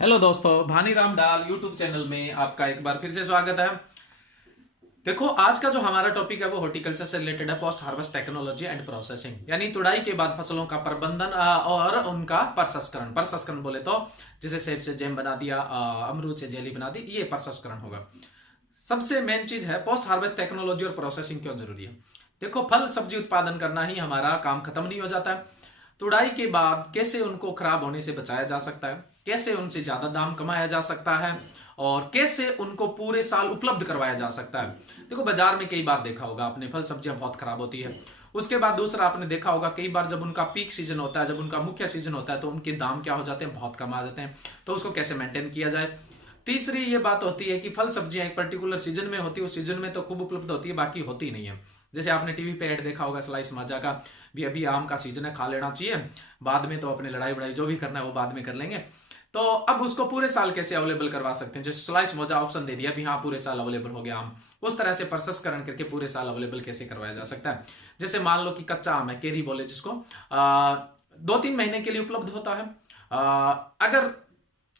Hello दोस्तों, भानीराम डाल YouTube channel में आपका एक बार फिर से स्वागत है। देखो, आज का जो हमारा टॉपिक है वो हॉर्टिकल्चर से रिलेटेड है, post harvest technology and processing, यानी तुड़ाई के बाद फसलों का प्रबंधन और उनका प्रसंस्करण। प्रसंस्करण बोले तो जैसे सेब से जैम बना दिया, अमरूद से जेली बना दी, ये प्रसंस्करण होगा। सबसे मेन चीज है पोस्ट हार्वेस्ट टेक्नोलॉजी और प्रोसेसिंग क्यों जरूरी है। देखो, फल सब्जी उत्पादन करना ही हमारा काम खत्म नहीं हो जाता है। तुड़ाई के बाद कैसे उनको खराब होने से बचाया जा सकता है, कैसे उनसे ज्यादा दाम कमाया जा सकता है और कैसे उनको पूरे साल उपलब्ध करवाया जा सकता है। देखो, बाजार में कई बार देखा होगा आपने, फल सब्जियां बहुत खराब होती है। उसके बाद दूसरा आपने देखा होगा कई बार जब उनका पीक सीजन होता है, जब उनका मुख्य सीजन होता है, तो उनके दाम क्या हो जाते हैं, बहुत कम आ जाते हैं। तो उसको कैसे मेंटेन किया जाए। तीसरी ये बात होती है कि फल सब्जियां एक पर्टिकुलर सीजन में होती है, उस सीजन में तो खूब उपलब्ध होती है, बाकी होती नहीं है। जैसे आपने टीवी पे ऐड देखा होगा स्लाइस माजा का, भी अभी आम का सीजन है, खा लेना चाहिए, बाद में तो अपने लड़ाई बड़ाई जो भी करना है वो बाद में कर लेंगे। तो अब उसको पूरे साल कैसे अवेलेबल करवा सकते हैं। जैसे स्लाइस मोजा ऑप्शन दे दिया भी, हाँ पूरे साल अवेलेबल हो गया आम, उस तरह से प्रसंस्करण करके पूरे साल अवेलेबल कैसे करवाया जा सकता है। जैसे मान लो कि कच्चा आम है, केरी बोले जिसको, 2-3 महीने के लिए उपलब्ध होता है। अगर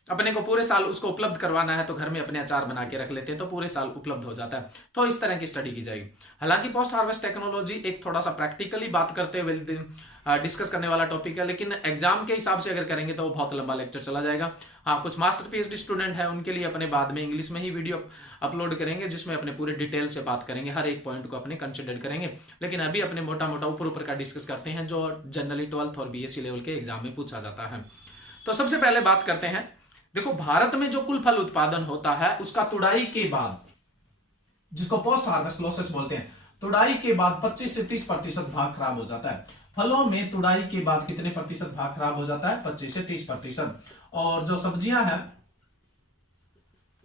अपने को पूरे साल उसको उपलब्ध करवाना है तो घर में अपने अचार बना के रख लेते हैं, तो पूरे साल उपलब्ध हो जाता है। तो इस तरह की स्टडी की जाएगी। हालांकि पोस्ट हार्वेस्ट टेक्नोलॉजी एक थोड़ा सा प्रैक्टिकली बात करते हुए डिस्कस करने वाला टॉपिक है, लेकिन एग्जाम के हिसाब से अगर करेंगे तो वो बहुत लंबा लेक्चर चला जाएगा। हाँ, कुछ मास्टर पीएचडी स्टूडेंट है उनके लिए अपने बाद में इंग्लिश में ही वीडियो अपलोड करेंगे, जिसमें अपने पूरे डिटेल से बात करेंगे, हर एक पॉइंट को अपने कंसिडर करेंगे। लेकिन अभी अपने मोटा मोटा ऊपर ऊपर का डिस्कस करते हैं जो जनरली 12th और बीएससी लेवल के एग्जाम में पूछा जाता है। तो सबसे पहले बात करते हैं, देखो भारत में जो कुल फल उत्पादन होता है उसका तुड़ाई के बाद, जिसको पोस्ट हार्वेस्ट लॉसेस बोलते हैं, तुड़ाई के बाद 25 से 30% भाग खराब हो जाता है। फलों में तुड़ाई के बाद कितने प्रतिशत भाग खराब हो जाता है? 25 से 30%। और जो सब्जियां हैं,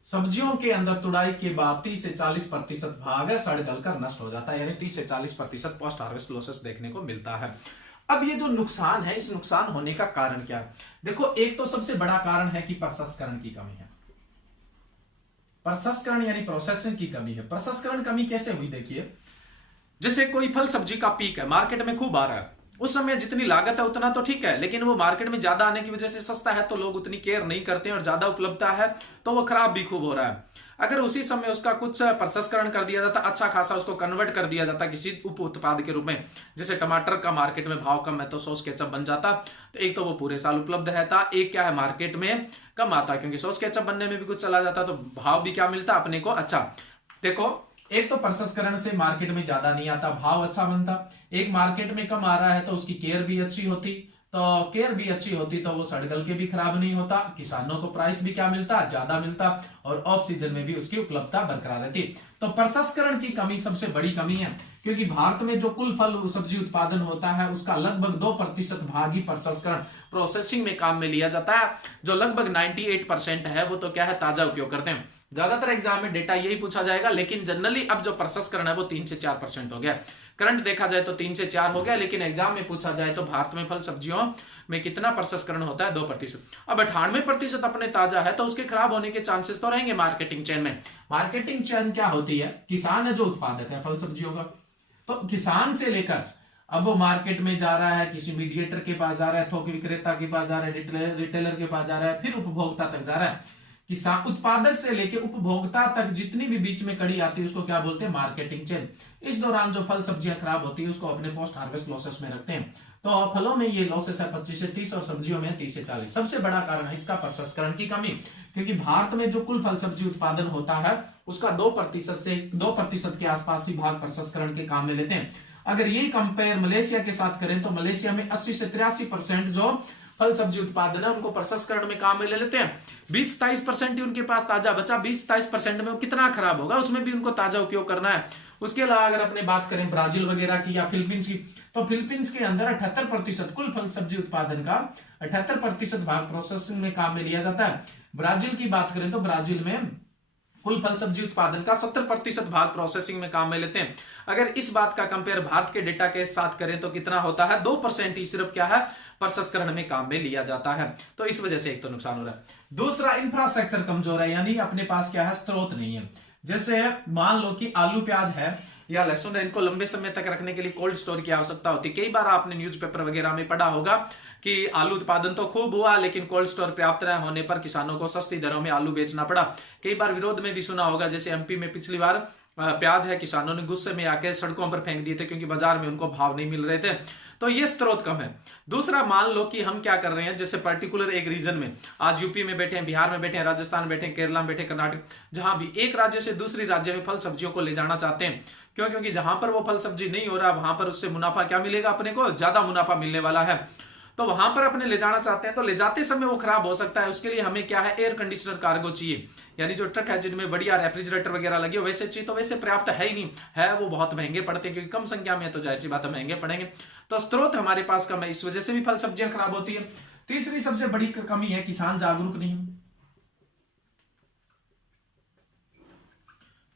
सब्जियों के अंदर तुड़ाई के बाद 30 से 40% भाग सड़ गल कर नष्ट हो जाता है, यानी 30 से 40% पोस्ट हार्वेस्ट लॉसेस देखने को मिलता है। अब ये जो नुकसान है, इस नुकसान होने का कारण क्या है? देखो, एक तो सबसे बड़ा कारण है कि प्रसंस्करण की कमी है। प्रसंस्करण यानी प्रोसेसिंग की कमी है। प्रसंस्करण कमी कैसे हुई? देखिए, जैसे कोई फल सब्जी का पीक है, मार्केट में खूब आ रहा है, उस समय जितनी लागत है उतना तो ठीक है, लेकिन वो मार्केट में ज्यादा आने की वजह से सस्ता है तो लोग उतनी केयर नहीं करते हैं, और ज्यादा उपलब्धता है तो वो खराब भी खूब हो रहा है। अगर उसी समय उसका कुछ प्रसंस्करण कर दिया जाता, अच्छा खासा उसको कन्वर्ट कर दिया जाता किसी उप उत्पाद के रूप में, जैसे टमाटर का मार्केट में भाव कम है तो सॉस केचप बन जाता, तो एक तो वो पूरे साल उपलब्ध रहता, एक क्या है मार्केट में कम आता, क्योंकि सॉस केचप बनने में भी कुछ चला जाता तो भाव भी क्या मिलता अपने को अच्छा। देखो, एक तो प्रसंस्करण से मार्केट में ज्यादा नहीं आता, भाव अच्छा बनता। एक मार्केट में कम आ रहा है तो उसकी केयर भी अच्छी होती, तो केयर भी अच्छी होती तो वो सड़गल के भी खराब नहीं होता, किसानों को प्राइस भी क्या मिलता, ज्यादा मिलता, और ऑफ सीजन में भी उसकी उपलब्धता बरकरार रहती। तो प्रसंस्करण की कमी सबसे बड़ी कमी है, क्योंकि भारत में जो कुल फल सब्जी उत्पादन होता है उसका लगभग 2% भाग ही प्रसंस्करण प्रोसेसिंग में काम में लिया जाता है। जो लगभग 98% है वो तो क्या है, ताजा उपयोग करते हैं। ज्यादातर एग्जाम में डेटा यही पूछा जाएगा, लेकिन जनरली अब जो प्रसंस्करण है वो 3 से 4% हो गया। करंट देखा जाए तो 3 से 4 हो गया, लेकिन एग्जाम में पूछा जाए तो भारत में फल सब्जियों में कितना प्रसंस्करण होता है? 2%। अब 98% अपने ताजा है तो उसके खराब होने के चांसेस तो रहेंगे मार्केटिंग चेन में। मार्केटिंग चेन क्या होती है? किसान है जो उत्पादक है फल सब्जियों का, तो किसान से लेकर अब वो मार्केट में जा रहा है, किसी मीडिएटर के पास जा रहा है, थोक विक्रेता के पास जा रहा है, रिटेलर के पास जा रहा है, फिर उपभोक्ता तक जा रहा है। किसान उत्पादक से लेके उपभोक्ता तक जितनी भी बीच में कड़ी आती है उसको क्या बोलते हैं? Marketing chain. इस दौरान जो फल सब्जियां खराब होती है उसको अपने पोस्ट हार्वेस्ट लॉसेस में रखते हैं। तो फलों में ये लॉसेस है 25 से 30 और सब्जियों में 30 से 40। सबसे बड़ा कारण है इसका प्रसंस्करण की कमी, क्योंकि भारत में जो कुल फल सब्जी उत्पादन होता है उसका 2% से 2% के आसपास ही भाग प्रसंस्करण के काम में लेते हैं। अगर यही कंपेयर मलेशिया के साथ करें तो मलेशिया में 80 से 83% जो फल सब्जी उत्पादन है उनको प्रसंस्करण में काम में ले लेते हैं। 20-23% ही उनके पास ताजा बचा, 20-23% में वो कितना खराब होगा, उसमें भी उनको ताजा उपयोग करना है। उसके अलावा अगर अपने बात करें ब्राजील वगैरह की या फिलीपींस की, तो फिलीपींस के अंदर 78% कुल फल सब्जी उत्पादन का 78% भाग प्रोसेसिंग में काम में लिया जाता है। ब्राजील की बात करें तो ब्राजील में कुल फल सब्जी उत्पादन का 70% भाग प्रोसेसिंग में काम में लेते हैं। अगर इस बात का कंपेयर भारत के डेटा के साथ करें तो कितना होता है? 2% ही सिर्फ क्या है, प्रसंस्करण में काम में लिया जाता है। तो इस वजह से एक तो नुकसान हो रहा है। दूसरा, इंफ्रास्ट्रक्चर कमजोर है, यानी अपने पास क्या है, स्रोत नहीं है। जैसे मान लो कि आलू प्याज है या लहसुन है, इनको लंबे समय तक रखने के लिए कोल्ड स्टोर की आवश्यकता होती है। कई बार आपने न्यूज़पेपर वगैरह में पढ़ा होगा कि आलू उत्पादन तो खूब हुआ, लेकिन कोल्ड स्टोर पर्याप्त न होने पर किसानों को सस्ती दरों में आलू बेचना पड़ा। कई बार विरोध में भी सुना होगा, जैसे एमपी में पिछली बार प्याज है, किसानों ने गुस्से में आके सड़कों पर फेंक दिए थे क्योंकि बाजार में उनको भाव नहीं मिल रहे थे। तो ये स्रोत कम है। दूसरा, मान लो कि हम क्या कर रहे हैं, जैसे पर्टिकुलर एक रीजन में, आज यूपी में बैठे हैं, बिहार में बैठे हैं, राजस्थान में बैठे हैं, केरला में बैठे, कर्नाटक, जहां भी एक राज्य से दूसरी राज्य में फल सब्जियों को ले जाना चाहते हैं। क्यों? क्योंकि जहां पर वो फल सब्जी नहीं हो रहा, वहां पर उससे मुनाफा क्या मिलेगा, अपने को ज्यादा मुनाफा मिलने वाला है। तो वहां पर अपने ले जाना चाहते हैं, तो ले जाते समय वो खराब हो सकता है। उसके लिए हमें क्या है, एयर कंडीशनर कार्गो चाहिए, यानी जो ट्रक है जिनमें बढ़िया रेफ्रिजरेटर वगैरह लगे हो, वैसे चाहिए। तो वैसे पर्याप्त है ही नहीं है, वो बहुत महंगे पड़ते हैं, क्योंकि कम संख्या में है तो जाहिर सी बात है महंगे पड़ेंगे। तो स्रोत हमारे पास कम है, इस वजह से भी फल सब्जियां खराब होती है। तीसरी सबसे बड़ी कमी है, किसान जागरूक नहीं।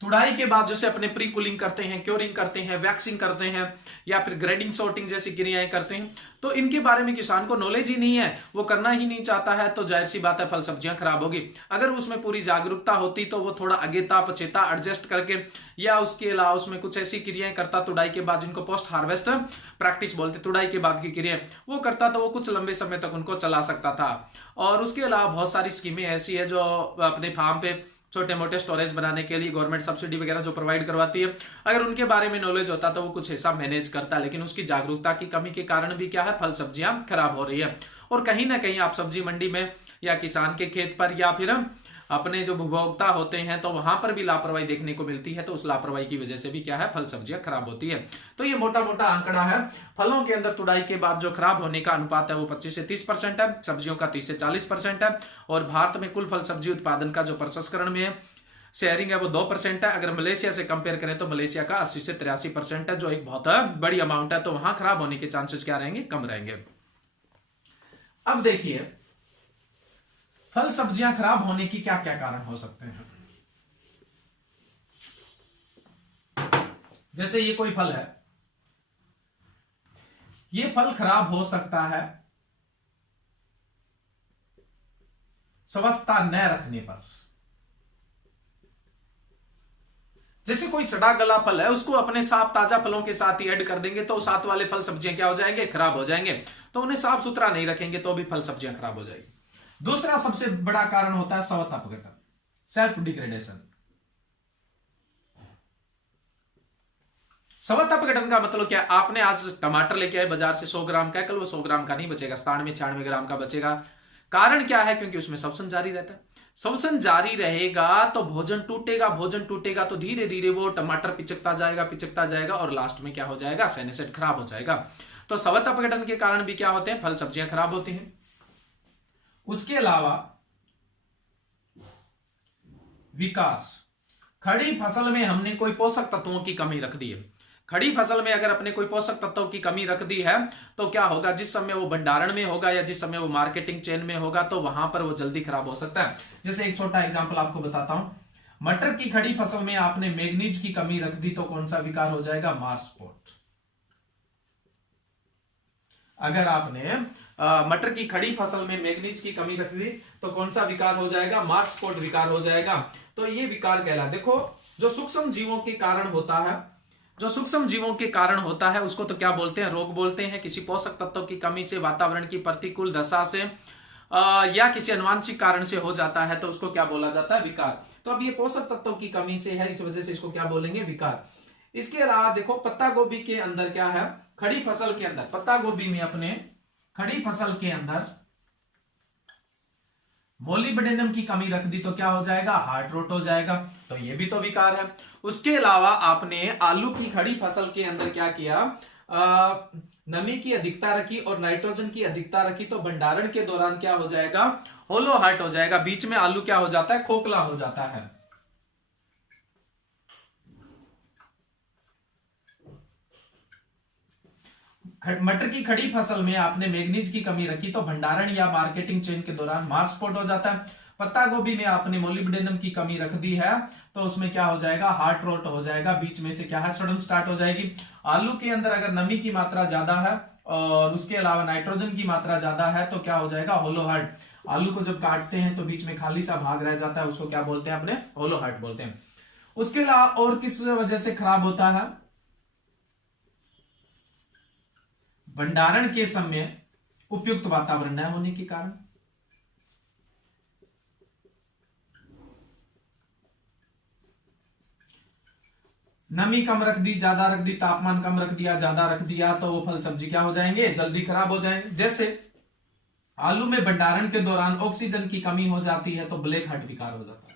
तुड़ाई के बाद जैसे अपने प्री कूलिंग करते हैं, क्योरिंग करते हैं, वैक्सिंग करते हैं, या फिर ग्रेडिंग सॉर्टिंग जैसी क्रियाएं करते हैं, तो इनके बारे में किसान को नॉलेज ही नहीं है, वो करना ही नहीं चाहता है, तो जाहिर सी बात है फल सब्जियां खराब होगी। अगर उसमें पूरी जागरूकता होती तो वो थोड़ा अगेता पचेता एडजस्ट करके, या उसके अलावा उसमें कुछ ऐसी क्रियाएं करता तुड़ाई के बाद, जिनको पोस्ट हार्वेस्ट प्रैक्टिस बोलते, तुड़ाई के बाद की क्रियाएं, वो करता तो वो कुछ लंबे समय तक उनको चला सकता था। और उसके अलावा बहुत सारी स्कीमें ऐसी है जो अपने फार्म पे छोटे मोटे स्टोरेज बनाने के लिए गवर्नमेंट सब्सिडी वगैरह जो प्रोवाइड करवाती है, अगर उनके बारे में नॉलेज होता तो वो कुछ ऐसा मैनेज करता। लेकिन उसकी जागरूकता की कमी के कारण भी क्या है, फल सब्जियां खराब हो रही है। और कहीं ना कहीं आप सब्जी मंडी में या किसान के खेत पर या फिर अपने जो उपभोक्ता होते हैं, तो वहां पर भी लापरवाही देखने को मिलती है। तो उस लापरवाही की वजह से भी क्या है, फल सब्जियां खराब होती है। तो ये मोटा मोटा आंकड़ा है। फलों के अंदर तुड़ाई के बाद जो खराब होने का अनुपात है वो 25 से 30% है, सब्जियों का 30 से 40% है। और भारत में कुल फल सब्जी उत्पादन का जो प्रसंस्करण में शेयरिंग है वो 2% है। अगर मलेशिया से कंपेयर करें तो मलेशिया का 80 से 83% है, जो एक बहुत बड़ी अमाउंट है। तो वहां खराब होने के चांसेस क्या रहेंगे, कम रहेंगे। अब देखिए फल सब्जियां खराब होने की क्या क्या कारण हो सकते हैं। जैसे ये कोई फल है, ये फल खराब हो सकता है स्वच्छता न रखने पर। जैसे कोई सड़ा गला फल है, उसको अपने साफ ताजा फलों के साथ ही ऐड कर देंगे, तो साथ वाले फल सब्जियां क्या हो जाएंगे, खराब हो जाएंगे। तो उन्हें साफ सुथरा नहीं रखेंगे तो भी फल सब्जियां खराब हो जाएगी। दूसरा सबसे बड़ा कारण होता है स्वत अपघटन, सेल्फ डिग्रेडेशन। स्वत अपघटन का मतलब क्या है, आपने आज टमाटर लेके आए बाजार से 100 ग्राम का, कल वो 100 ग्राम का नहीं बचेगा, 97-96 ग्राम का बचेगा। कारण क्या है, क्योंकि उसमें श्वसन जारी रहता है। श्वसन जारी रहेगा तो भोजन टूटेगा, भोजन टूटेगा तो धीरे धीरे वो टमाटर पिचकता जाएगा और लास्ट में क्या हो जाएगा, सेनेसेड खराब हो जाएगा। तो स्वत अपघटन के कारण भी क्या होते हैं, फल सब्जियां खराब होती हैं। उसके अलावा विकार, खड़ी फसल में हमने कोई पोषक तत्वों की कमी रख दी है। खड़ी फसल में अगर अपने कोई पोषक तत्वों की कमी रख दी है तो क्या होगा, जिस समय वो भंडारण में होगा या जिस समय वो मार्केटिंग चेन में होगा, तो वहां पर वो जल्दी खराब हो सकता है। जैसे एक छोटा एग्जांपल आपको बताता हूं, मटर की खड़ी फसल में आपने मैग्नीज की कमी रख दी तो कौन सा विकार हो जाएगा, मार्स स्पॉट। अगर आपने मटर की खड़ी फसल में मैग्नीज की कमी रख दी तो कौन सा विकार हो जाएगा, मार्स स्पॉट विकार हो जाएगा। तो ये विकार कहला, देखो जो सूक्ष्म जीवों के कारण होता है, जो सूक्ष्म जीवों के कारण होता है उसको तो क्या बोलते हैं, रोग बोलते हैं। किसी पोषक तत्व की कमी से, वातावरण की प्रतिकूल दशा से या किसी अनुवांशिक कारण से हो जाता है तो उसको क्या बोला जाता है, विकार। तो अब ये पोषक तत्वों की कमी से है, इस वजह से इसको क्या बोलेंगे, विकार। इसके अलावा देखो पत्ता गोभी के अंदर क्या है, खड़ी फसल के अंदर, पत्ता गोभी में अपने खड़ी फसल के अंदर मोलिब्डेनम की कमी रख दी तो क्या हो जाएगा, हार्ट रोट हो जाएगा। तो ये भी तो विकार है। उसके अलावा आपने आलू की खड़ी फसल के अंदर क्या किया, नमी की अधिकता रखी और नाइट्रोजन की अधिकता रखी, तो भंडारण के दौरान क्या हो जाएगा, होलो हार्ट हो जाएगा। बीच में आलू क्या हो जाता है, खोखला हो जाता है। मटर की खड़ी फसल में आपने मैग्नीज की कमी रखी तो भंडारण या मार्केटिंग चेन के दौरान मार्स स्पॉट हो जाता है। पत्ता गोभी में आपने मोलिब्डेनम की कमी रख दी है तो उसमें क्या हो जाएगा, हार्ट रोट हो जाएगा। बीच में से क्या है, सड़न स्टार्ट हो जाएगी। आलू के अंदर अगर नमी की मात्रा ज्यादा है और उसके अलावा नाइट्रोजन की मात्रा ज्यादा है तो क्या हो जाएगा, होलो हार्ट। आलू को जब काटते हैं तो बीच में खाली सा भाग रह जाता है, उसको क्या बोलते हैं, अपने होलो हार्ट बोलते हैं। उसके अलावा और किस वजह से खराब होता है, भंडारण के समय उपयुक्त वातावरण न होने के कारण, नमी कम रख दी, ज्यादा रख दी, तापमान कम रख दिया, ज्यादा रख दिया, तो वो फल सब्जी क्या हो जाएंगे, जल्दी खराब हो जाएंगे। जैसे आलू में भंडारण के दौरान ऑक्सीजन की कमी हो जाती है तो ब्लैक हार्ट विकार हो जाता है।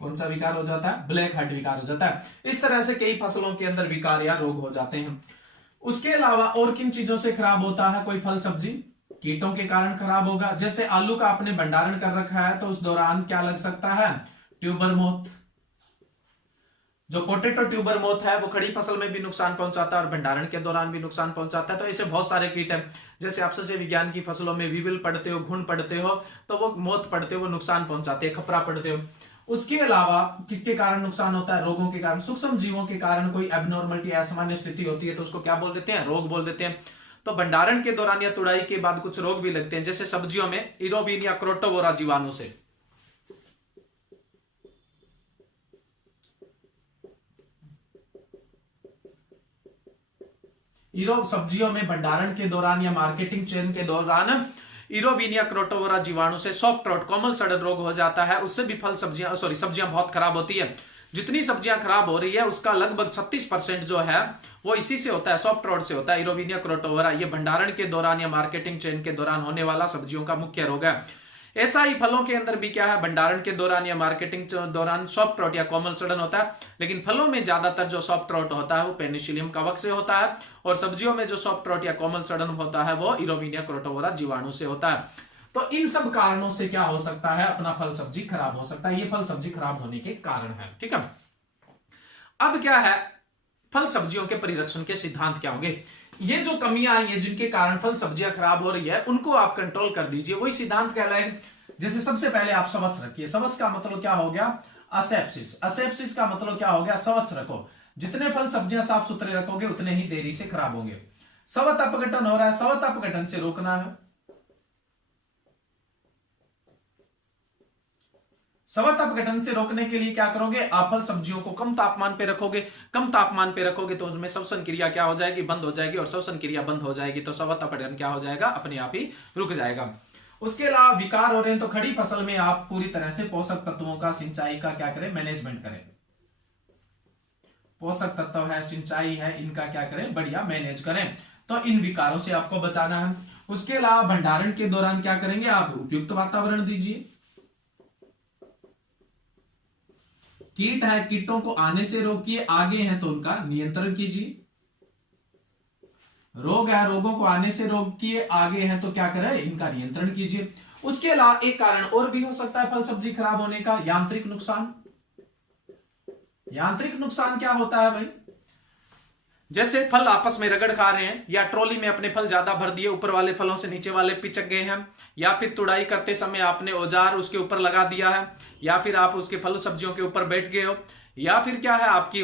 कौन सा विकार हो जाता है, ब्लैक हार्ट विकार हो जाता है। इस तरह से कई फसलों के अंदर विकार या रोग हो जाते हैं। उसके अलावा और किन चीजों से खराब होता है कोई फल सब्जी, कीटों के कारण खराब होगा। जैसे आलू का आपने भंडारण कर रखा है तो उस दौरान क्या लग सकता है, ट्यूबर मोथ। जो पोटैटो ट्यूबर मोथ है वो खड़ी फसल में भी नुकसान पहुंचाता है और भंडारण के दौरान भी नुकसान पहुंचाता है। तो ऐसे बहुत सारे कीट हैं। जैसे आप सस्य विज्ञान की फसलों में वीविल पढ़ते हो, घुन पढ़ते हो, तो वो मोथ पढ़ते हो, वो नुकसान पहुंचाते हैं, खपरा पढ़ते हो। उसके अलावा किसके कारण नुकसान होता है, रोगों के कारण, सूक्ष्म जीवों के कारण कोई एबनॉर्मलिटी, असामान्य स्थिति होती है तो उसको क्या बोल देते हैं, रोग बोल देते हैं। तो भंडारण के दौरान या तुड़ाई के बाद कुछ रोग भी लगते हैं, जैसे सब्जियों में इरोबिन या क्रोटोवोरा जीवाणु से। सब्जियों में भंडारण के दौरान या मार्केटिंग चेन के दौरान इरोविनिया क्रोटोवोरा जीवाणु से सॉफ्ट रॉट, कोमल सड़न रोग हो जाता है। उससे भी फल सब्जियां बहुत खराब होती है। जितनी सब्जियां खराब हो रही है उसका लगभग 36% जो है वो इसी से होता है, सॉफ्ट रॉट से होता है, इरोविनिया क्रोटोवोरा। ये भंडारण के दौरान या मार्केटिंग चेन के दौरान होने वाला सब्जियों का मुख्य रोग है। ऐसा ही फलों के अंदर भी क्या है, भंडारण के दौरान या मार्केटिंग दौरान सॉफ्ट रॉट या कोमल सड़न होता है। लेकिन फलों में ज्यादातर जो सॉफ्ट रॉट होता है वो पेनिसिलियम कवक से होता है और सब्जियों में जो सॉफ्ट रॉट या कोमल सड़न होता है वो इरोविनिया क्रोटोवोरा जीवाणु से होता है। तो इन सब कारणों से क्या हो सकता है, अपना फल सब्जी खराब हो सकता है। ये फल सब्जी खराब होने के कारण है। ठीक है, अब क्या है, फल सब्जियों के परिरक्षण के सिद्धांत क्या होंगे। ये जो कमियां आई है जिनके कारण फल सब्जियां खराब हो रही है उनको आप कंट्रोल कर दीजिए, वही सिद्धांत कहलाएगा। जैसे सबसे पहले आप स्वच्छ रखिए। स्वच्छ का मतलब क्या हो गया, असेप्सिस। असेप्सिस का मतलब क्या हो गया, स्वच्छ रखो। जितने फल सब्जियां साफ सुथरे रखोगे उतने ही देरी से खराब होंगे। स्वत अपघटन हो रहा है, स्वत अपघटन से रोकना है। स्वत अपघटन से रोकने के लिए क्या करोगे, आप फल सब्जियों को कम तापमान पे रखोगे। कम तापमान पे रखोगे तो उनमें श्वसन क्रिया क्या हो जाएगी, बंद हो जाएगी, और श्वसन क्रिया बंद हो जाएगी तो स्वत अपघटन क्या हो जाएगा, अपने आप ही रुक जाएगा। उसके अलावा विकार हो रहे हैं तो खड़ी फसल में आप पूरी तरह से पोषक तत्वों का, सिंचाई का क्या करें, मैनेजमेंट करें। पोषक तत्व है, सिंचाई है, इनका क्या करें, बढ़िया मैनेज करें। तो इन विकारों से आपको बचाना है। उसके अलावा भंडारण के दौरान क्या करेंगे, आप उपयुक्त वातावरण दीजिए। कीट है, कीटों को आने से रोकिए, आगे हैं तो उनका नियंत्रण कीजिए। रोग है, रोगों को आने से रोकिए, आगे हैं तो क्या करें, इनका नियंत्रण कीजिए। उसके अलावा एक कारण और भी हो सकता है फल सब्जी खराब होने का, यांत्रिक नुकसान। यांत्रिक नुकसान क्या होता है भाई, जैसे फल आपस में रगड़ खा रहे हैं, या ट्रॉली में अपने फल ज्यादा भर दिए, ऊपर वाले फलों से नीचे वाले पिचक गए हैं, या फिर तुड़ाई करते समय आपने औजार उसके ऊपर लगा दिया है, या फिर आप उसके फल सब्जियों के ऊपर बैठ गए हो, या फिर क्या है आपकी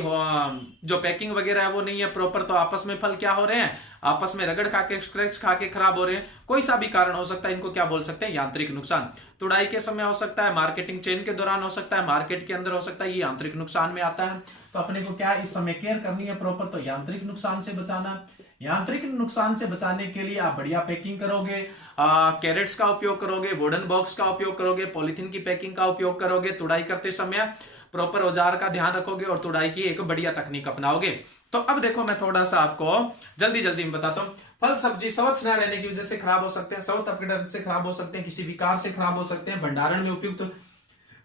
जो पैकिंग वगैरह है वो नहीं है प्रॉपर, तो आपस में फल क्या हो रहे हैं, आपस में रगड़ खा के, स्क्रैच खा के खराब हो रहे हैं। कोई सा भी कारण हो सकता है, इनको क्या बोल सकते हैं, यांत्रिक नुकसान। तुड़ाई के समय हो सकता है, मार्केटिंग चेन के दौरान हो सकता है, मार्केट के अंदर हो सकता है, ये यांत्रिक नुकसान में आता है। तो अपने को क्या इस समय केयर करनी है प्रॉपर, तो यांत्रिक नुकसान से बचाना। यांत्रिक नुकसान से बचाने के लिए आप बढ़िया पैकिंग करोगे, कैरेट्स का उपयोग करोगे, वुडन बॉक्स का उपयोग करोगे, पॉलिथीन की पैकिंग का उपयोग करोगे, तुड़ाई करते समय प्रॉपर औजार का ध्यान रखोगे और तुड़ाई की एक बढ़िया तकनीक अपनाओगे। तो अब देखो मैं थोड़ा सा आपको जल्दी जल्दी में बताता हूं। फल सब्जी स्वच्छ न रहने की वजह से खराब हो सकते हैं, स्वत अपघटन से खराब हो सकते हैं, किसी विकार से खराब हो सकते हैं, भंडारण में उपयुक्त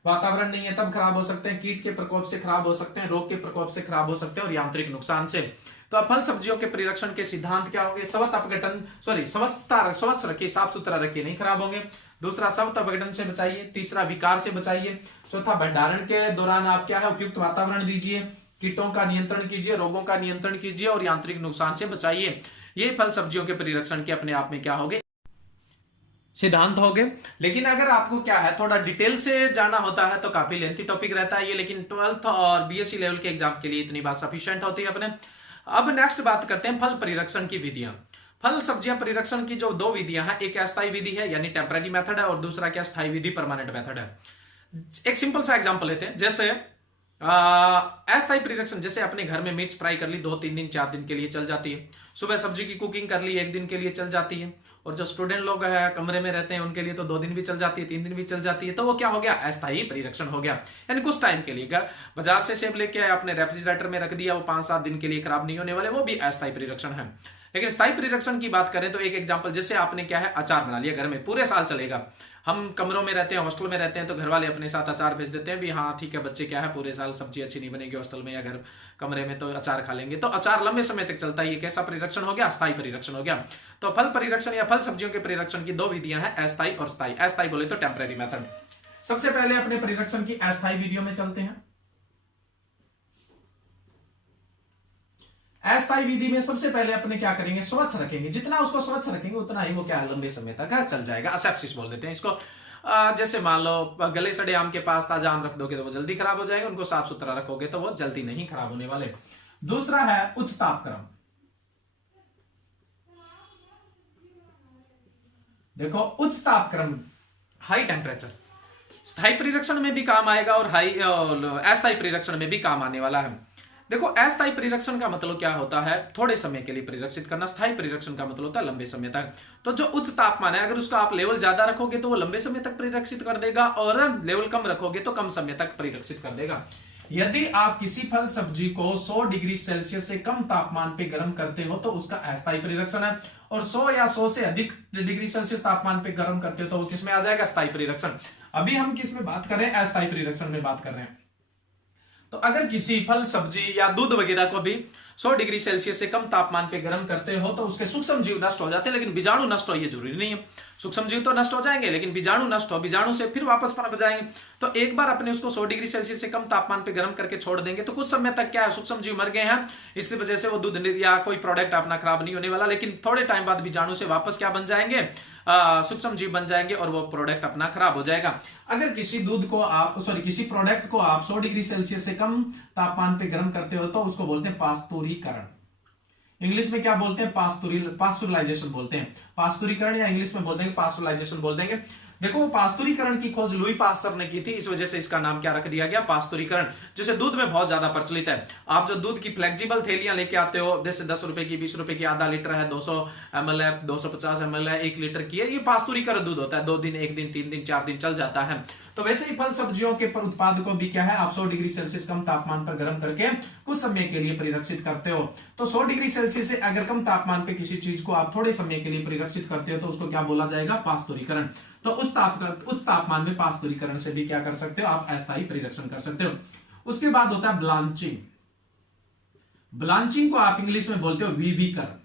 वातावरण नहीं है तब खराब हो सकते हैं, कीट के प्रकोप से खराब हो सकते हैं, रोग के प्रकोप से खराब हो सकते हैं, और यांत्रिक नुकसान से। तो अब फल सब्जियों के परिरक्षण के सिद्धांत क्या होंगे, स्वत अपघटन स्वच्छ रखिए, साफ सुथरा रखिए, नहीं खराब होंगे। दूसरा, स्वत अपघटन से बचाइए। तीसरा, विकार से बचाइए। चौथा, भंडारण के दौरान आप क्या है, उपयुक्त वातावरण दीजिए, कीटों का नियंत्रण कीजिए, रोगों का नियंत्रण कीजिए, और यांत्रिक नुकसान से बचाइए। ये फल सब्जियों के परिरक्षण के अपने आप में क्या होंगे, सिद्धांत हो गए। लेकिन अगर आपको क्या है थोड़ा डिटेल से जाना होता है तो काफी लेंथी टॉपिक रहता है ये, लेकिन 12th और बीएससी लेवल के एग्जाम के लिए इतनी बात सफिशिएंट होती है अपने। अब नेक्स्ट बात करते हैं फल परिरक्षण की विधियां। फल सब्जियां परिरक्षण की जो दो विधियां हैं, एक अस्थायी विधि है यानी टेम्पररी मेथड है, और दूसरा क्या स्थायी विधि परमानेंट मेथड है। एक सिंपल सा एग्जांपल लेते हैं, जैसे अस्थायी प्रिरक्षण, जैसे अपने घर में मिर्च फ्राई कर ली 2-3 दिन 4 दिन के लिए चल जाती है। सुबह सब्जी की कुकिंग कर ली 1 दिन के लिए चल जाती है। और जो स्टूडेंट लोग है कमरे में रहते हैं उनके लिए तो 2 दिन भी चल जाती है, 3 दिन भी चल जाती है। तो वो क्या हो गया, अस्थायी प्रिरक्षण हो गया। यानी कुछ टाइम के लिए बाजार से सेब लेके आए, अपने रेफ्रिजरेटर में रख दिया, वो 5-7 दिन के लिए खराब नहीं होने वाले, वो भी अस्थायी प्रिरक्षण है। लेकिन स्थायी प्रिरक्षण की बात करें तो एक एग्जांपल, जैसे आपने क्या है अचार बना लिया घर में, पूरे साल चलेगा। हम कमरों में रहते हैं, हॉस्टल में रहते हैं, तो घर वाले अपने साथ अचार भेज देते हैं भी, हाँ ठीक है बच्चे क्या है पूरे साल सब्जी अच्छी नहीं बनेगी हॉस्टल में या घर कमरे में, तो अचार खा लेंगे। तो अचार लंबे समय तक चलता है। ये कैसा परिरक्षण हो गया, अस्थायी परिरक्षण हो गया। तो फल परिरक्षण या फल सब्जियों के परिरक्षण की 2 विधियां हैं, अस्थायी और स्थायी। अस्थायी बोले तो टेम्परेरी मेथड। सबसे पहले अपने परिरक्षण की अस्थायी विधियों में चलते हैं। अस्थायी विधि में सबसे पहले अपने क्या करेंगे, स्वच्छ रखेंगे। जितना उसको स्वच्छ रखेंगे उतना ही वो क्या लंबे समय तक चल जाएगा। असेप्सिस बोल देते हैं इसको। जैसे मान लो गले सड़े आम के पास ताजा आम रख दोगे तो वो जल्दी खराब हो जाएगा, उनको साफ सुथरा रखोगे तो वो जल्दी नहीं खराब होने वाले। दूसरा है उच्च तापक्रम। देखो उच्च तापक्रम, हाई टेम्परेचर स्थायी परिरक्षण में भी काम आएगा और अस्थायी परिरक्षण में भी काम आने वाला है। देखो अस्थायी परिरक्षण का मतलब क्या होता है, थोड़े समय के लिए परिरक्षित करना। स्थायी परिरक्षण का मतलब होता है लंबे समय तक। तो जो उच्च तापमान है अगर उसका आप लेवल ज्यादा रखोगे तो वो लंबे समय तक परिरक्षित कर देगा, और लेवल कम रखोगे तो कम समय तक परिरक्षित कर देगा। यदि आप किसी फल सब्जी को 100 डिग्री सेल्सियस से कम तापमान पे गर्म करते हो तो उसका अस्थायी परिरक्षण है, और 100 या 100 से अधिक डिग्री सेल्सियस तापमान पे गर्म करते हो तो वो किसमें आ जाएगा, स्थायी परिरक्षण। अभी हम किस में बात कर रहे हैं, अस्थायी परिरक्षण में बात कर रहे हैं। तो अगर किसी फल सब्जी या दूध वगैरह को भी 100 डिग्री सेल्सियस से कम तापमान पे गर्म करते हो तो उसके सूक्ष्म जीव नष्ट हो जाते हैं, लेकिन बीजाणु नष्ट हो ये जरूरी नहीं है। सूक्ष्म जीव तो नष्ट हो जाएंगे लेकिन बीजाणु नष्ट हो, बीजाणु से फिर वापस पनप जाएंगे। तो एक बार अपने उसको 100 डिग्री सेल्सियस से कम तापमान पे गर्म करके छोड़ देंगे तो कुछ समय तक क्या है, सूक्ष्म जीव मर गए हैं, इसी वजह से वो दूध या कोई प्रोडक्ट अपना खराब नहीं होने वाला। लेकिन थोड़े टाइम बाद बीजाणु से वापस क्या बन जाएंगे, सूक्ष्म जीव बन जाएंगे और वो प्रोडक्ट अपना खराब हो जाएगा। अगर किसी दूध को आप किसी प्रोडक्ट को आप 100 डिग्री सेल्सियस से कम तापमान पे गर्म करते हो तो उसको बोलते हैं पास्तुरीकरण। इंग्लिश में क्या बोलते हैं, पास्चुराइजेशन बोलते हैं। पास्तुरीकरण या इंग्लिश में बोलते हैं पास्चुराइजेशन बोल देंगे। देखो पास्तुरीकरण की खोज लुई पास्चर ने की थी, इस वजह से इसका नाम क्या रख दिया गया, पास्तुरीकरण, जिसे दूध में बहुत ज्यादा प्रचलित है। आप जो दूध की फ्लेक्सिबल थैलियां लेके आते हो, जैसे 10 रुपए की, 20 रुपए की, आधा लीटर है, 200 ml है, 250 ml है, 1 लीटर की है, ये पास्तुरीकरण दूध होता है। 2 दिन, 1 दिन, 3 दिन, 4 दिन चल जाता है। तो वैसे ही फल सब्जियों के उत्पाद को भी क्या है, आप 100 डिग्री सेल्सियस कम तापमान पर गर्म करके कुछ समय के लिए परिरक्षित करते हो। तो 100 डिग्री सेल्सियस से अगर कम तापमान पे किसी चीज को आप थोड़े समय के लिए परिरक्षित करते हो तो उसको क्या बोला जाएगा, पास्तुरीकरण। तो उच्च तापमान में पास्तुरीकरण से भी क्या कर सकते हो, आप अस्थायी परिरक्षण कर सकते हो। उसके बाद होता है ब्लांचिंग। ब्लांचिंग को आप इंग्लिश में बोलते हो विविकरण।